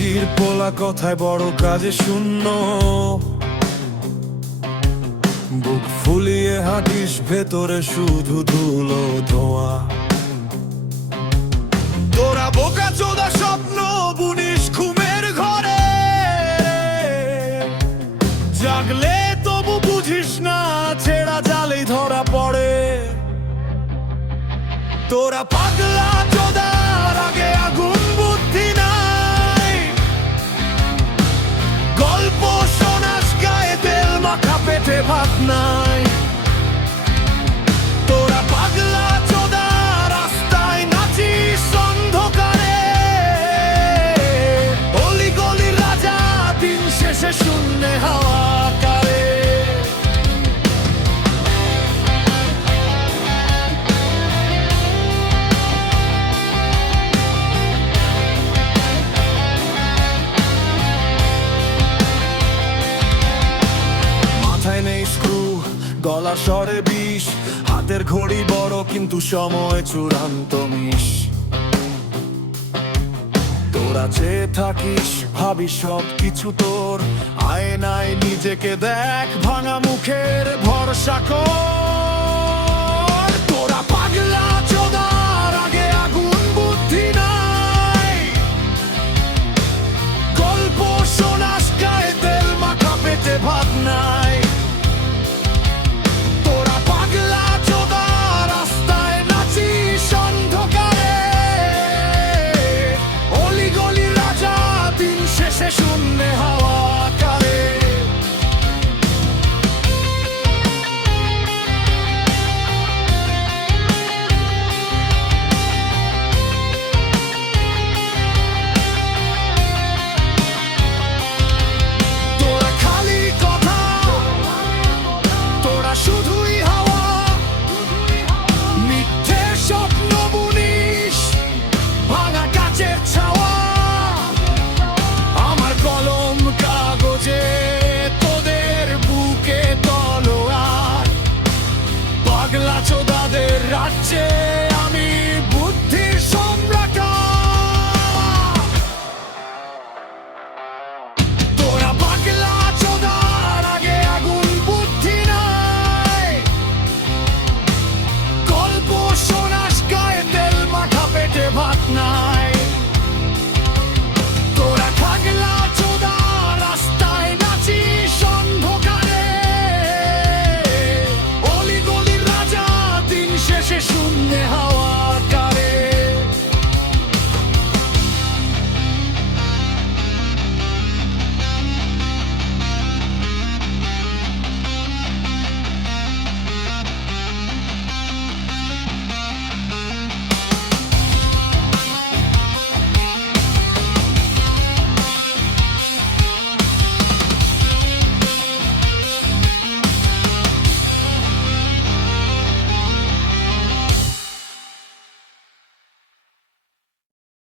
ভিড় পোলা কথায় বড় কাজে শূন্য, বুক ফুলিয়ে হাঁটিস ভেতরে শুধু ধুলো ধোঁয়া। তোরা বোকা চোদা স্বপ্ন বুনিস ঘুমের ঘরে, জাগলে তবু বুঝিস না ছেঁড়া জালেই ধরা পড়ে। তোরা পাগলা চোদার আগে আগুন বুদ্ধি নাই, গল্প শোনাস গায়ে তেল মাখা পেটে ভাত নাই। তোরা পাগলা চোদা রাস্তায় নাচিস অন্ধকারে, অলি গলির রাজা দিন শেষে শূন্যে হাওয়া কারে। মাথায় নেই স্ক্রু, গলা স্বরে বিষ, হাতের ঘড়ি বড় কিন্তু সময় চূড়ান্ত মিশ। তোরা চেয়ে থাকিস ভাবিস সব কিছু তোর, আয়নায় নিজেকে দেখ ভাঙা মুখের ভরসা কর। তোরা পাগলা চোদা